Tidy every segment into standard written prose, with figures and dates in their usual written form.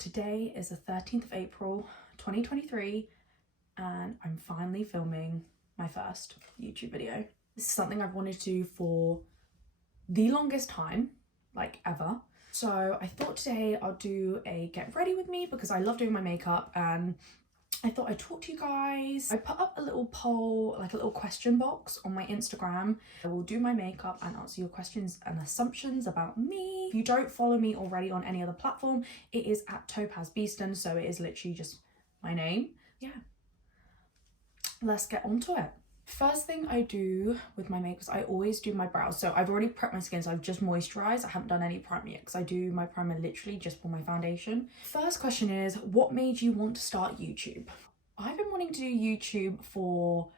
Today is the 13th of April 2023 and I'm finally filming my first YouTube video. This is something I've wanted to do for the longest time, like ever. So I thought today I'll do a get ready with me because I love doing my makeup, and I thought I'd talk to you guys. I put up a little poll, like a little question box on my Instagram. I will do my makeup and answer your questions and assumptions about me. If you don't follow me already on any other platform, it is at Topaz Beeston, so it is literally just my name. Yeah, let's get onto it. First thing I do with my makeup is I always do my brows. So I've already prepped my skin, so I've just moisturized. I haven't done any primer yet because I do my primer literally just for my foundation. First question is, what made you want to start YouTube? I've been wanting to do YouTube for,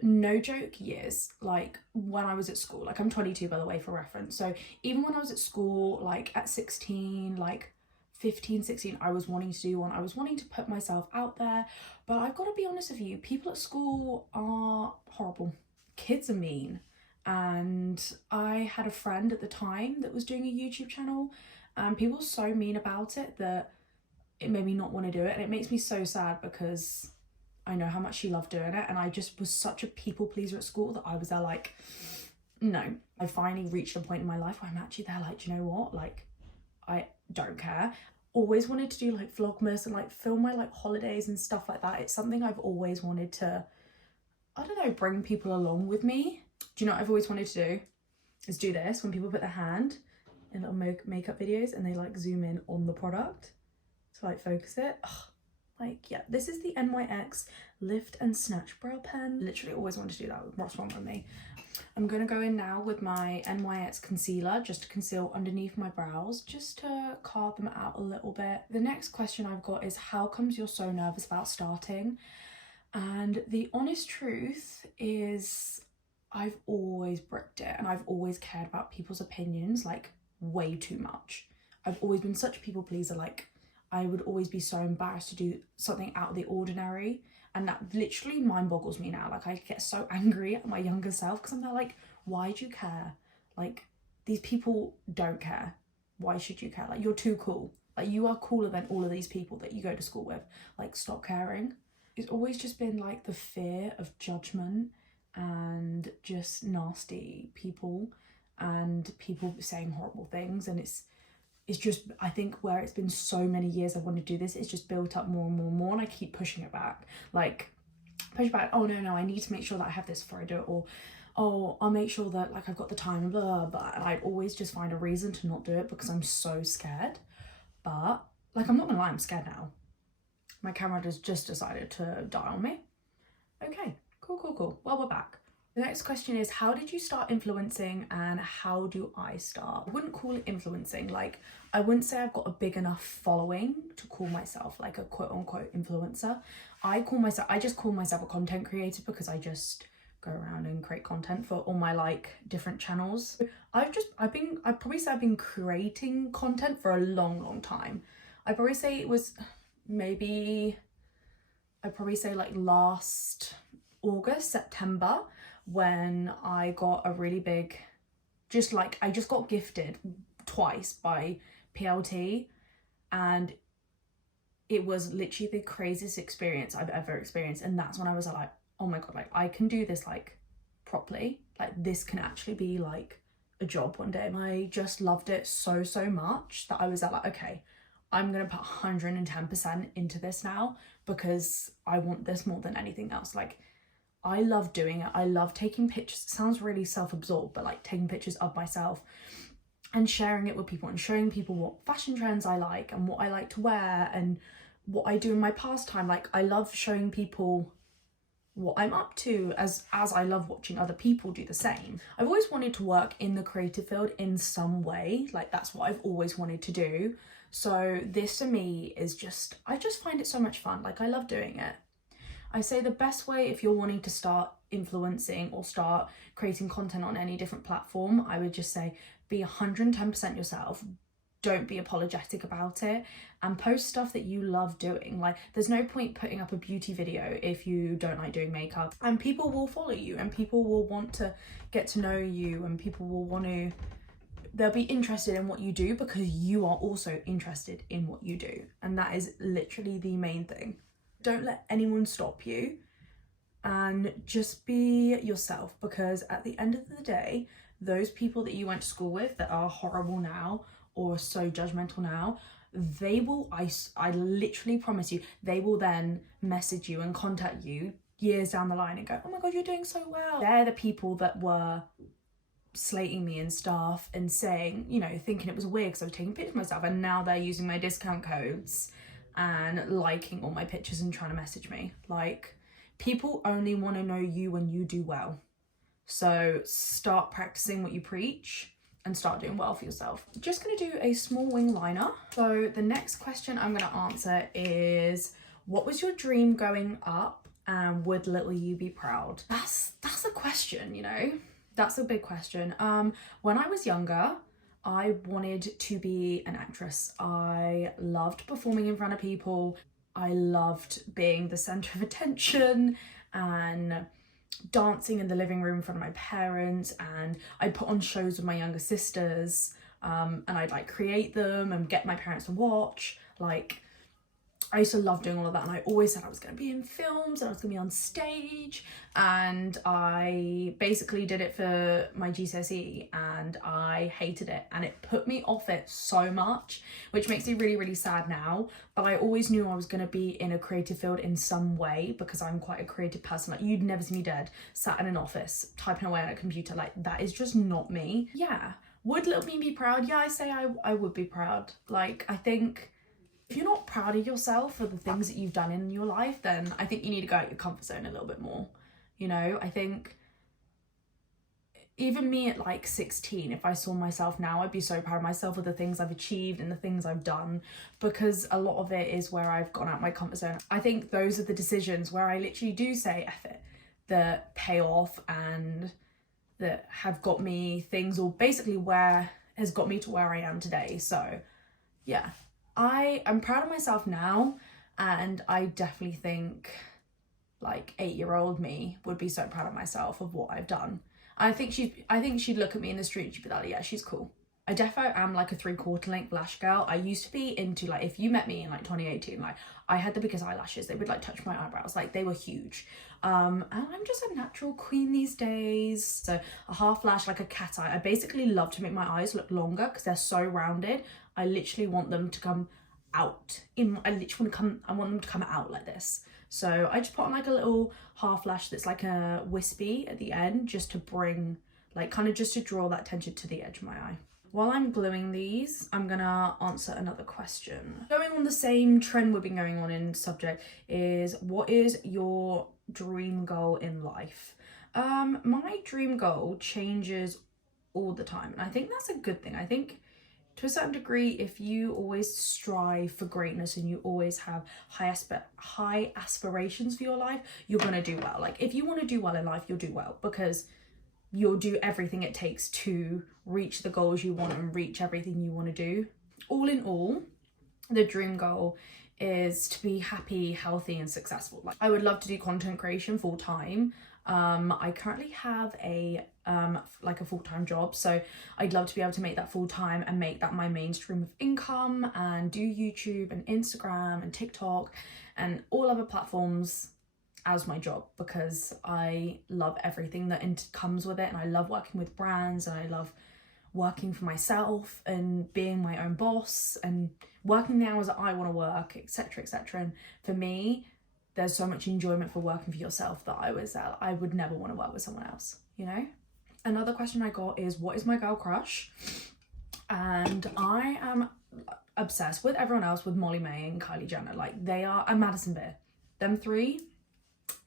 no joke, years. Like when I was at school, like I'm 22 by the way for reference. So even when I was at school, like at 16, like 15, 16, I was wanting to do one. I was wanting to put myself out there, but I've got to be honest with you, people at school are horrible. Kids are mean. And I had a friend at the time that was doing a YouTube channel, and people were so mean about it that it made me not want to do it. And it makes me so sad because I know how much she loved doing it, and I just was such a people pleaser at school that I was there like, no. I finally reached a point in my life where I'm actually there like, do you know what? Like, I don't care. Always wanted to do like vlogmas and like film my like holidays and stuff like that. It's something I've always wanted to, I don't know, bring people along with me. Do you know what I've always wanted to do? Is do this when people put their hand in little makeup videos and they like zoom in on the product to like focus it. Ugh. Like, yeah, this is the NYX Lift and Snatch Brow Pen. Literally always wanted to do that. What's wrong with me? I'm going to go in now with my NYX concealer just to conceal underneath my brows, just to carve them out a little bit. The next question I've got is, how comes you're so nervous about starting? And the honest truth is I've always bricked it, and I've always cared about people's opinions like way too much. I've always been such a people pleaser. Like, I would always be so embarrassed to do something out of the ordinary, and that literally mind boggles me now. Like, I get so angry at my younger self because I'm there like, why do you care? Like, these people don't care. Why should you care? Like, you're too cool. Like, you are cooler than all of these people that you go to school with. Like, stop caring. It's always just been like the fear of judgment and just nasty people and people saying horrible things, and it's just, I think where it's been so many years I want to do this, it's just built up more and more and more, and I keep pushing it back. Like, push back, oh no, I need to make sure that I have this before I do it, or oh, I'll make sure that like I've got the time, and blah, blah, blah. And I'd always just find a reason to not do it because I'm so scared. But like, I'm not gonna lie, I'm scared now. My camera has just decided to die on me. Okay, cool. Well, we're back. The next question is, how did you start influencing and how do I start? I wouldn't call it influencing. Like, I wouldn't say I've got a big enough following to call myself like a quote unquote influencer. I just call myself a content creator because I just go around and create content for all my like different channels. I'd probably say I've been creating content for a long time. I'd probably say it was like last August, September, when I got a really big, I just got gifted twice by PLT, and it was literally the craziest experience I've ever experienced. And that's when I was like, oh my god, like I can do this like properly, like this can actually be like a job one day. And I just loved it so much that I was like, okay, I'm gonna put 110% into this now because I want this more than anything else. Like, I love doing it. I love taking pictures. It sounds really self-absorbed, but like taking pictures of myself and sharing it with people and showing people what fashion trends I like and what I like to wear and what I do in my pastime. Like, I love showing people what I'm up to as I love watching other people do the same. I've always wanted to work in the creative field in some way. Like, that's what I've always wanted to do. So this to me is just, I just find it so much fun. Like, I love doing it. I say the best way if you're wanting to start influencing or start creating content on any different platform, I would just say be 110% yourself. Don't be apologetic about it, and post stuff that you love doing. Like, there's no point putting up a beauty video if you don't like doing makeup, and people will follow you and people will want to get to know you and people will want to they'll be interested in what you do because you are also interested in what you do. And that is literally the main thing. Don't let anyone stop you, and just be yourself, because at the end of the day, those people that you went to school with that are horrible now or so judgmental now, they will, I literally promise you, they will then message you and contact you years down the line and go, oh my God, you're doing so well. They're the people that were slating me and stuff and saying, you know, thinking it was weird because I was taking pictures of myself, and now they're using my discount codes and liking all my pictures and trying to message me. Like, people only want to know you when you do well. So start practicing what you preach and start doing well for yourself. Just going to do a small wing liner. So the next question I'm going to answer is, what was your dream growing up, and would little you be proud? That's a question, you know. That's a big question. When I was younger, I wanted to be an actress. I loved performing in front of people. I loved being the center of attention and dancing in the living room in front of my parents, and I'd put on shows with my younger sisters, and I'd like create them and get my parents to watch. Like, I used to love doing all of that, and I always said I was going to be in films and I was going to be on stage, and I basically did it for my GCSE and I hated it, and it put me off it so much, which makes me really, really sad now. But I always knew I was going to be in a creative field in some way, because I'm quite a creative person. Like, you'd never see me dead sat in an office typing away on a computer. Like, that is just not me. Yeah. Would little me be proud? Yeah, I say I would be proud. Like, I think if you're not proud of yourself for the things that you've done in your life, then I think you need to go out your comfort zone a little bit more. You know, I think even me at like 16, if I saw myself now, I'd be so proud of myself for the things I've achieved and the things I've done, because a lot of it is where I've gone out my comfort zone. I think those are the decisions where I literally do say F it, that pay off and that have got me things, or basically where has got me to where I am today. So yeah. I'm proud of myself now, and I definitely think like 8-year-old me would be so proud of myself of what I've done. I think she'd look at me in the street and she'd be like, yeah, she's cool. I defo am like a 3/4 length lash girl. I used to be into, like, if you met me in like 2018, like I had the biggest eyelashes. They would like touch my eyebrows, like they were huge. And I'm just a natural queen these days. So a half lash, like a cat eye. I basically love to make my eyes look longer because they're so rounded. I literally want them to come out. I want them to come out like this. So I just put on like a little half lash that's like a wispy at the end, just to bring, like, kind of just to draw that attention to the edge of my eye. While I'm gluing these, I'm gonna answer another question. Going on the same trend we've been going on in subject is, what is your dream goal in life? My dream goal changes all the time, and I think that's a good thing. I think to a certain degree, if you always strive for greatness and you always have high aspirations for your life, you're gonna do well. Like, if you want to do well in life, you'll do well, because you'll do everything it takes to reach the goals you want and reach everything you want to do. All in all, the dream goal is to be happy, healthy and successful. Like, I would love to do content creation full time. I currently have a full-time job, so I'd love to be able to make that full-time and make that my main stream of income, and do YouTube and Instagram and TikTok and all other platforms as my job, because I love everything that comes with it, and I love working with brands, and I love working for myself and being my own boss and working the hours that I want to work, etc, etc. And for me, there's so much enjoyment for working for yourself that I would never want to work with someone else, you know? Another question I got is, what is my girl crush? And I am obsessed with everyone else, with Molly May and Kylie Jenner. Like, they are, and Madison Beer. Them three,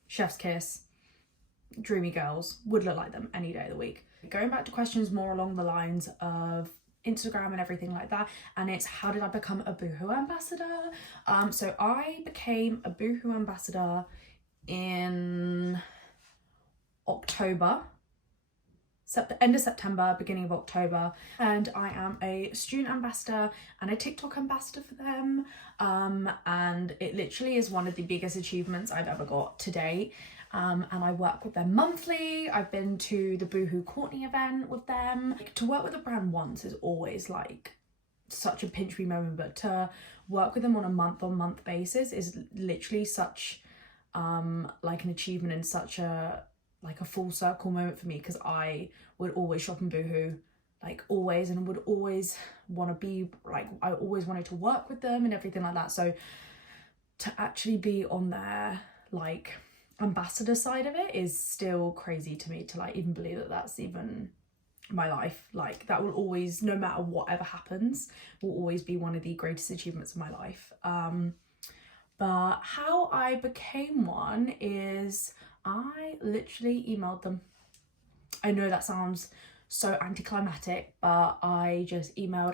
chef's kiss, dreamy girls, would look like them any day of the week. Going back to questions more along the lines of Instagram and everything like that, and it's, how did I become a boohoo ambassador? So I became a boohoo ambassador in October, end of September, beginning of October, and I am a student ambassador and a TikTok ambassador for them, and it literally is one of the biggest achievements I've ever got to date. and I work with them monthly. I've been to the Boohoo Courtney event with them. Like, to work with a brand once is always like such a pinch me moment, but to work with them on a month basis is literally such like an achievement and such a like a full circle moment for me, because I would always shop in Boohoo, like always, and would always want to be like, I always wanted to work with them and everything like that. So to actually be on their like ambassador side of it is still crazy to me, to like even believe that that's even my life. Like that will always, no matter whatever happens, will always be one of the greatest achievements of my life. But how I became one is I literally emailed them. I know that sounds so anticlimactic, but I just emailed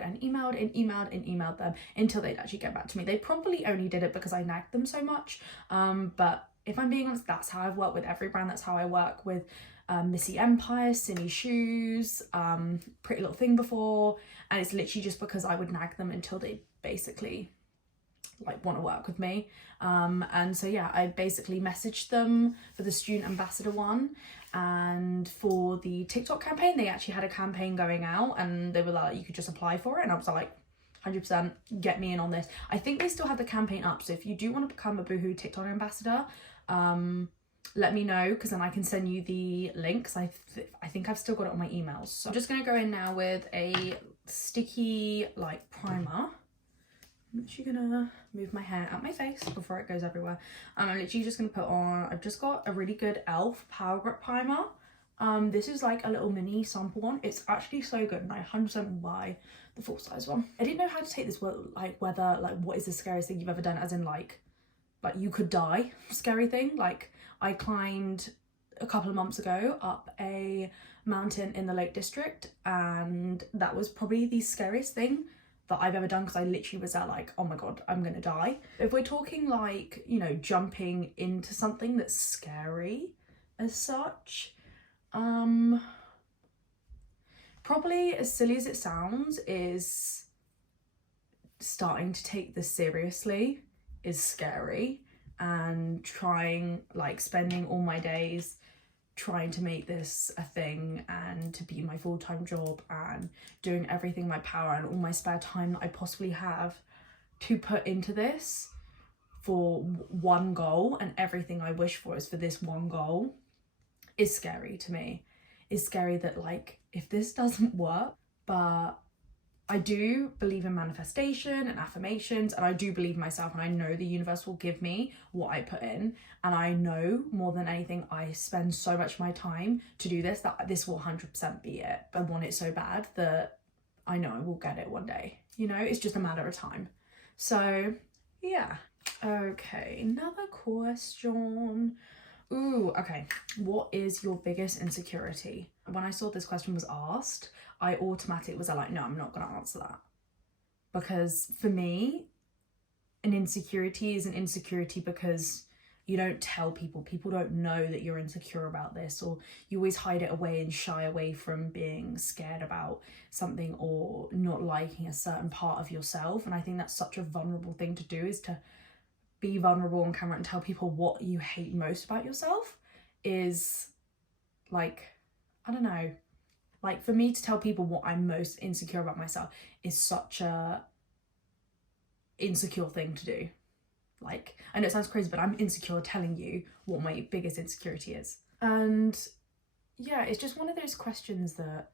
them until they'd actually get back to me. They probably only did it because I nagged them so much, but if I'm being honest, that's how I've worked with every brand. That's how I work with Missy Empire, Cinny Shoes, Pretty Little Thing before, and it's literally just because I would nag them until they basically like want to work with me. And so yeah, I basically messaged them for the student ambassador one, and for the TikTok campaign, they actually had a campaign going out and they were like, you could just apply for it, and I was like 100% get me in on this. I think they still have the campaign up, so if you do want to become a Boohoo TikTok ambassador, let me know, because then I can send you the links. I think I've still got it on my emails. So I'm just going to go in now with a sticky like primer. I'm literally gonna move my hair out my face before it goes everywhere. I'm literally just gonna put on, I've just got a really good e.l.f. Power Grip Primer. This is like a little mini sample one. It's actually so good, and I 100% will buy the full size one. I didn't know how to take this, like whether, like what is the scariest thing you've ever done, as in like you could die scary thing. Like I climbed a couple of months ago up a mountain in the Lake District, and that was probably the scariest thing that I've ever done, because I literally was there like, oh my god, I'm gonna die. If we're talking like, you know, jumping into something that's scary as such, probably, as silly as it sounds, is starting to take this seriously is scary, and trying, like spending all my days trying to make this a thing and to be my full-time job, and doing everything in my power and all my spare time that I possibly have to put into this for one goal, and everything I wish for is for this one goal, is scary to me. It's scary that like if this doesn't work, but I do believe in manifestation and affirmations, and I do believe in myself, and I know the universe will give me what I put in, and I know more than anything I spend so much of my time to do this, that this will 100% be it. I want it so bad that I know I will get it one day, you know, it's just a matter of time. So yeah. Okay, another question. Ooh, okay. What is your biggest insecurity? When I saw this question was asked, I automatically was like, no, I'm not going to answer that. Because for me, an insecurity is an insecurity because you don't tell people. People don't know that you're insecure about this, or you always hide it away and shy away from being scared about something or not liking a certain part of yourself. And I think that's such a vulnerable thing to do, is to be vulnerable on camera and tell people what you hate most about yourself. Is like, I don't know, like for me to tell people what I'm most insecure about myself is such a insecure thing to do. Like, I know it sounds crazy, but I'm insecure telling you what my biggest insecurity is. And yeah, it's just one of those questions that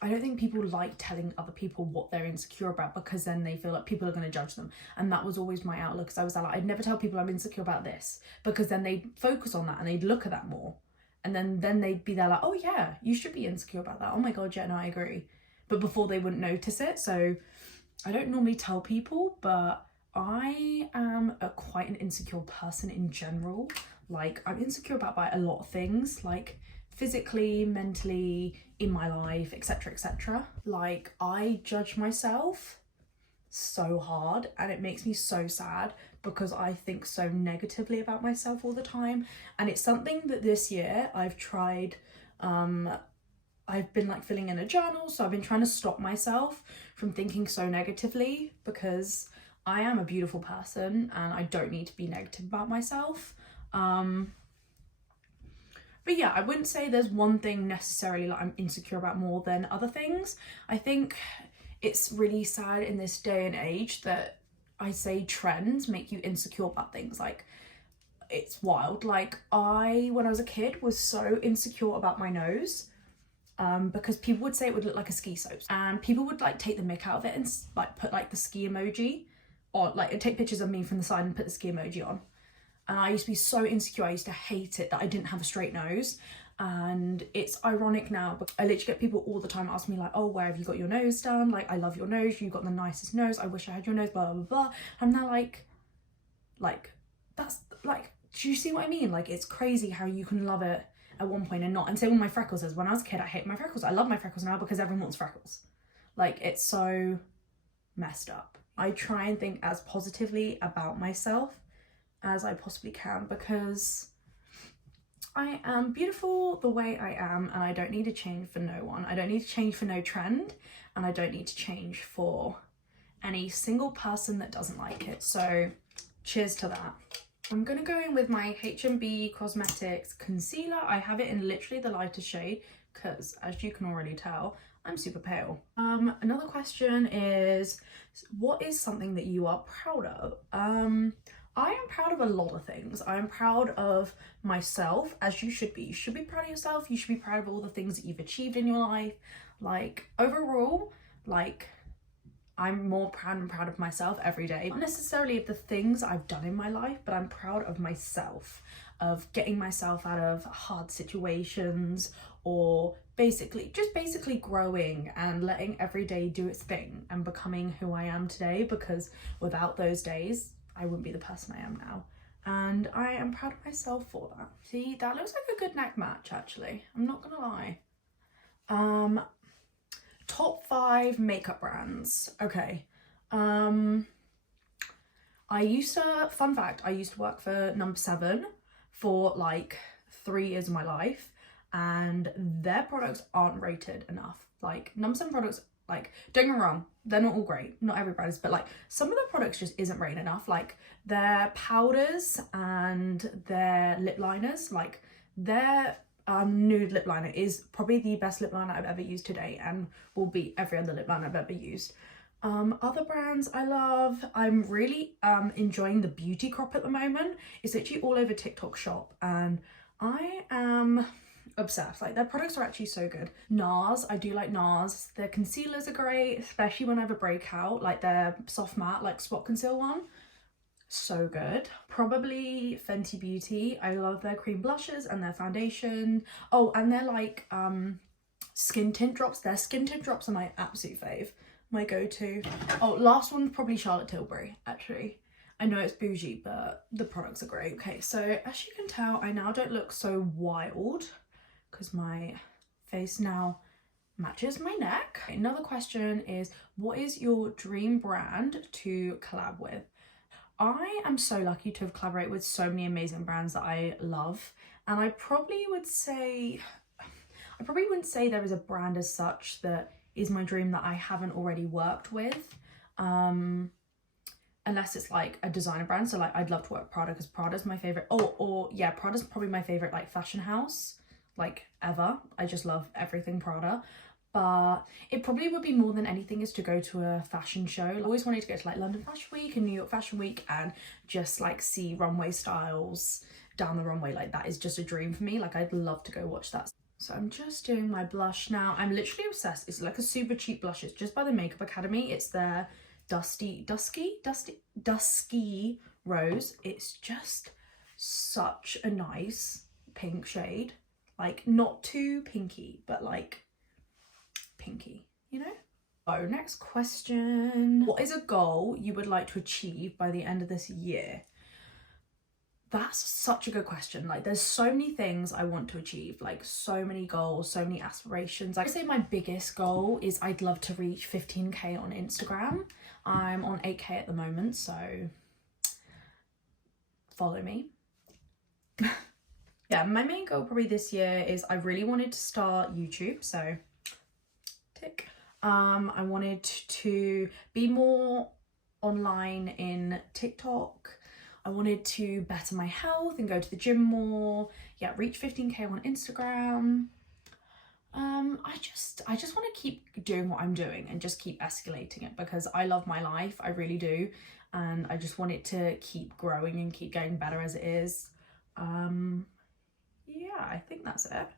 I don't think people like telling other people what they're insecure about, because then they feel like people are going to judge them. And that was always my outlook, because I was like, I'd never tell people I'm insecure about this, because then they'd focus on that and they'd look at that more. And then they'd be there like, oh yeah, you should be insecure about that. Oh my god, yeah, no, I agree. But before they wouldn't notice it. So I don't normally tell people, but I am quite an insecure person in general. Like, I'm insecure about a lot of things, like physically, mentally, in my life, etc, etc. Like, I judge myself so hard, and it makes me so sad, because I think so negatively about myself all the time. And it's something that this year I've tried, I've been like filling in a journal, so I've been trying to stop myself from thinking so negatively, because I am a beautiful person and I don't need to be negative about myself. But yeah, I wouldn't say there's one thing necessarily like I'm insecure about more than other things. I think it's really sad in this day and age that I say trends make you insecure about things. Like, it's wild. Like, when I was a kid, was so insecure about my nose, because people would say it would look like a ski soap, and people would like take the mick out of it and like put like the ski emoji on, like take pictures of me from the side and put the ski emoji on. And I used to be so insecure. I used to hate it that I didn't have a straight nose. And it's ironic now, but I literally get people all the time asking me like, oh, where have you got your nose done? Like, I love your nose, you've got the nicest nose, I wish I had your nose, blah blah blah. I'm now like that's like, do you see what I mean? Like, it's crazy how you can love it at one point and not. And same with my freckles. As when I was a kid, I hate my freckles. I love my freckles now because everyone wants freckles. Like, it's so messed up. I try and think as positively about myself as I possibly can, because I am beautiful the way I am, and I don't need to change for no one. I don't need to change for no trend, and I don't need to change for any single person that doesn't like it. So cheers to that. I'm gonna go in with my H&B Cosmetics concealer. I have it in literally the lightest shade because, as you can already tell, I'm super pale. Another question is, what is something that you are proud of? I am proud of a lot of things. I am proud of myself, as you should be. You should be proud of yourself. You should be proud of all the things that you've achieved in your life. Like, overall, like, I'm more proud of myself every day. Not necessarily of the things I've done in my life, but I'm proud of myself, of getting myself out of hard situations, or basically growing and letting every day do its thing and becoming who I am today, because without those days, I wouldn't be the person I am now. And I am proud of myself for that. See, that looks like a good neck match, actually. I'm not gonna lie. Top 5 makeup brands. Okay. Fun fact, I used to work for Number 7 for like 3 years of my life, and their products aren't rated enough. Like, Number 7 products, like, don't get me wrong, they're not all great, not every brand is, but like some of the products just isn't rated enough. Like, their powders and their lip liners, like their nude lip liner is probably the best lip liner I've ever used today, and will beat every other lip liner I've ever used. Other brands I love, I'm really enjoying the Beauty Crop at the moment. It's literally all over TikTok Shop, and I am obsessed. Like, their products are actually so good. NARS, I do like NARS. Their concealers are great, especially when I have a breakout, like their soft matte, like spot conceal one. So good. Probably Fenty Beauty. I love their cream blushes and their foundation. Oh, and their like skin tint drops. Their skin tint drops are my absolute fave. My go-to. Oh, last one's probably Charlotte Tilbury, actually. I know it's bougie, but the products are great. Okay, so as you can tell, I now don't look so wild because my face now matches my neck. Another question is, what is your dream brand to collab with? I am so lucky to have collaborated with so many amazing brands that I love, and I probably wouldn't say there is a brand as such that is my dream that I haven't already worked with, unless it's like a designer brand. So like, I'd love to work with Prada because Prada's my favorite. Or yeah, Prada's probably my favorite like fashion house like ever. I just love everything Prada. But it probably would be more than anything is to go to a fashion show. I always wanted to go to like London Fashion Week and New York Fashion Week and just like see runway styles down the runway. Like, that is just a dream for me. Like, I'd love to go watch that. So I'm just doing my blush now. I'm literally obsessed. It's like a super cheap blush. It's just by the Makeup Academy. It's their Dusky Rose. It's just such a nice pink shade. Like, not too pinky, but like pinky, you know? Oh, next question. What is a goal you would like to achieve by the end of this year? That's such a good question. Like, there's so many things I want to achieve, like so many goals, so many aspirations. I'd say my biggest goal is I'd love to reach 15k on Instagram. I'm on 8k at the moment, so follow me. Yeah, my main goal probably this year is I really wanted to start YouTube, so tick. I wanted to be more online in TikTok. I wanted to better my health and go to the gym more. Yeah, reach 15k on Instagram. I just want to keep doing what I'm doing and just keep escalating it because I love my life, I really do, and I just want it to keep growing and keep getting better as it is. Yeah, I think that's it.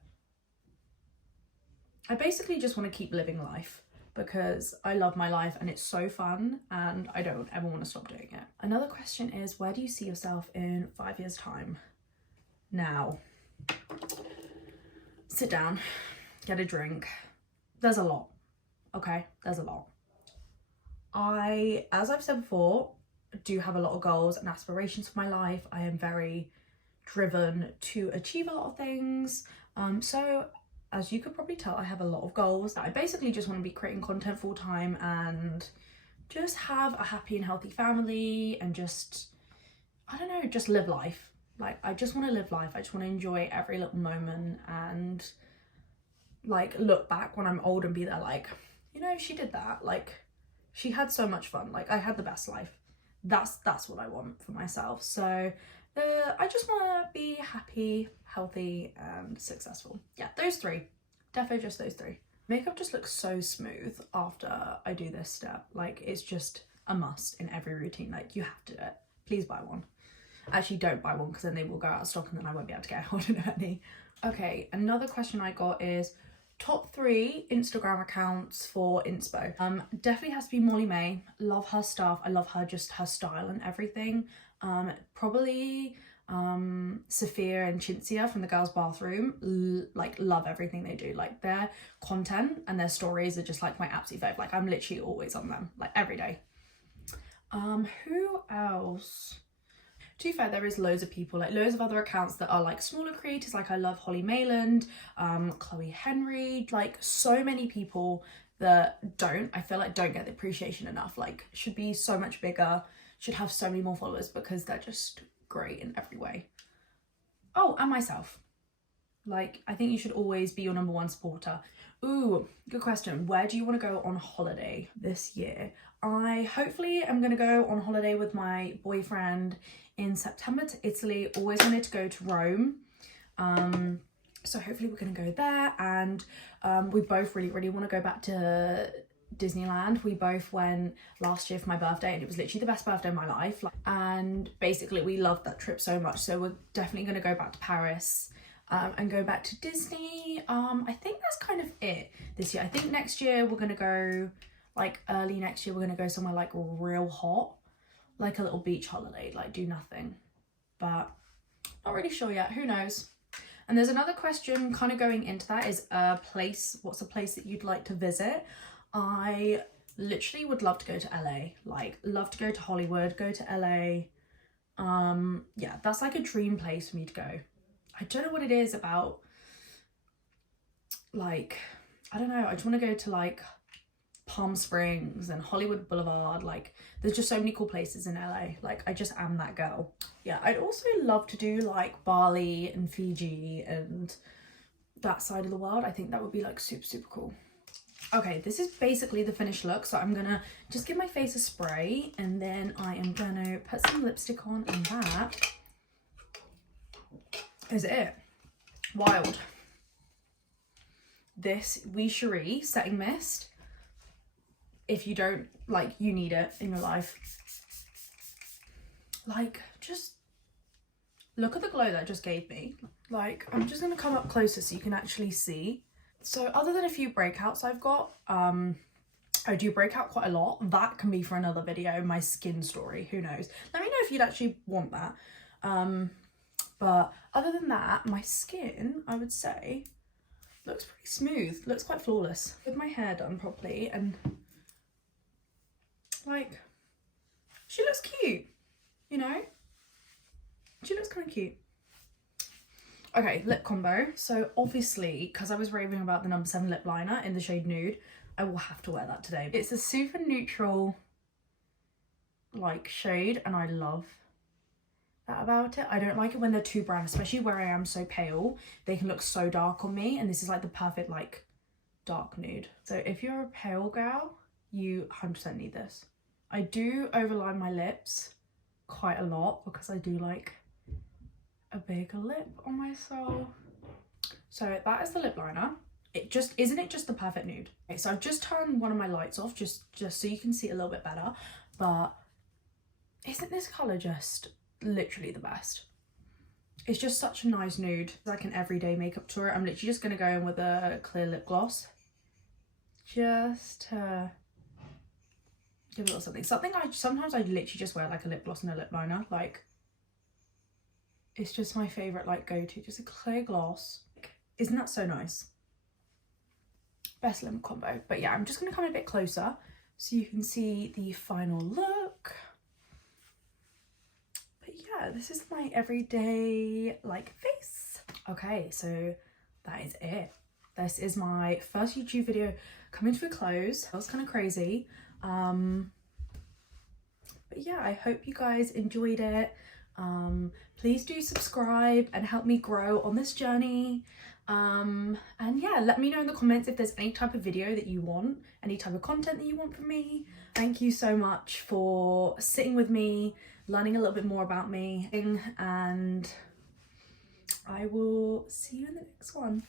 I basically just want to keep living life because I love my life and it's so fun and I don't ever want to stop doing it. Another question is, where do you see yourself in 5 years' time? Now, sit down, get a drink. There's a lot, okay? There's a lot. As I've said before, do have a lot of goals and aspirations for my life. I am very driven to achieve a lot of things. So as you could probably tell, I have a lot of goals. I basically just want to be creating content full time and just have a happy and healthy family and just, I don't know, just live life. Like, I just want to live life. I just want to enjoy every little moment and like look back when I'm old and be there like, you know, she did that. Like, she had so much fun. Like, I had the best life. That's what I want for myself. So I just want to be happy, healthy and successful. Yeah, those three. Defo just those three. Makeup just looks so smooth after I do this step. Like, it's just a must in every routine. Like, you have to do it. Please buy one. Actually, don't buy one because then they will go out of stock and then I won't be able to get hold of any. Okay, another question I got is top 3 Instagram accounts for inspo. Definitely has to be Molly May. Love her stuff. I love her, just her style and everything. Probably Sophia and Cinzia from the Girls Bathroom. Like, love everything they do. Like, their content and their stories are just like my absolute fave. Like, I'm literally always on them, like every day. Who else? To be fair, there is loads of people, like loads of other accounts that are like smaller creators. Like, I love Holly Mayland, Chloe Henry, like so many people that I feel like don't get the appreciation enough. Like, should be so much bigger, should have so many more followers because they're just great in every way. Oh, and myself. Like, I think you should always be your #1 supporter. Ooh, good question. Where do you want to go on holiday this year? I hopefully am going to go on holiday with my boyfriend in September to Italy. Always wanted to go to Rome. So hopefully we're going to go there. And we both really want to go back to Disneyland. We both went last year for my birthday and it was literally the best birthday of my life. And basically we loved that trip so much. So we're definitely going to go back to Paris. And go back to Disney. I think that's kind of it this year. I think next year we're gonna go, like early next year, we're gonna go somewhere like real hot, like a little beach holiday, like do nothing. But not really sure yet, who knows. And there's another question kind of going into that is what's a place that you'd like to visit? I literally would love to go to LA, like love to go to Hollywood, go to LA. Yeah, that's like a dream place for me to go. I don't know what it is about, like, I don't know, I just want to go to like Palm Springs and Hollywood Boulevard. Like, there's just so many cool places in LA. Like, I just am that girl. Yeah, I'd also love to do like Bali and Fiji and that side of the world. I think that would be like super cool. Okay, this is basically the finished look. So I'm gonna just give my face a spray and then I am gonna put some lipstick on, and that is it. Wild. This We Cherie setting mist, if you don't, like, you need it in your life. Like, just look at the glow that it just gave me. Like, I'm just gonna come up closer so you can actually see. So other than a few breakouts I've got, I do break out quite a lot. That can be for another video, my skin story, who knows. Let me know if you'd actually want that. But other than that, my skin, I would say, looks pretty smooth, looks quite flawless. With my hair done properly, and like, she looks cute, you know? She looks kind of cute. Okay, lip combo. So obviously, because I was raving about the #7 lip liner in the shade Nude, I will have to wear that today. It's a super neutral, like, shade, and I love that about it. I don't like it when they're too brown, especially where I am so pale. They can look so dark on me, and this is like the perfect like dark nude. So if you're a pale girl, you 100% need this. I do overline my lips quite a lot because I do like a bigger lip on myself. So that is the lip liner. Isn't it just the perfect nude? Okay, so I've just turned one of my lights off just so you can see it a little bit better, but isn't this colour just literally the best? It's just such a nice nude. It's like an everyday makeup tour. I'm literally just gonna go in with a clear lip gloss just to give it a little something. Sometimes I literally just wear like a lip gloss and a lip liner. Like, it's just my favourite like go-to, just a clear gloss. Isn't that so nice? Best lip combo. But yeah, I'm just gonna come a bit closer so you can see the final look. But yeah, this is my everyday like face. Okay, so that is it. This is my first YouTube video coming to a close. That was kind of crazy. But yeah, I hope you guys enjoyed it. Please do subscribe and help me grow on this journey. And yeah, let me know in the comments if there's any type of video that you want, any type of content that you want from me. Thank you so much for sitting with me, learning a little bit more about me, and I will see you in the next one.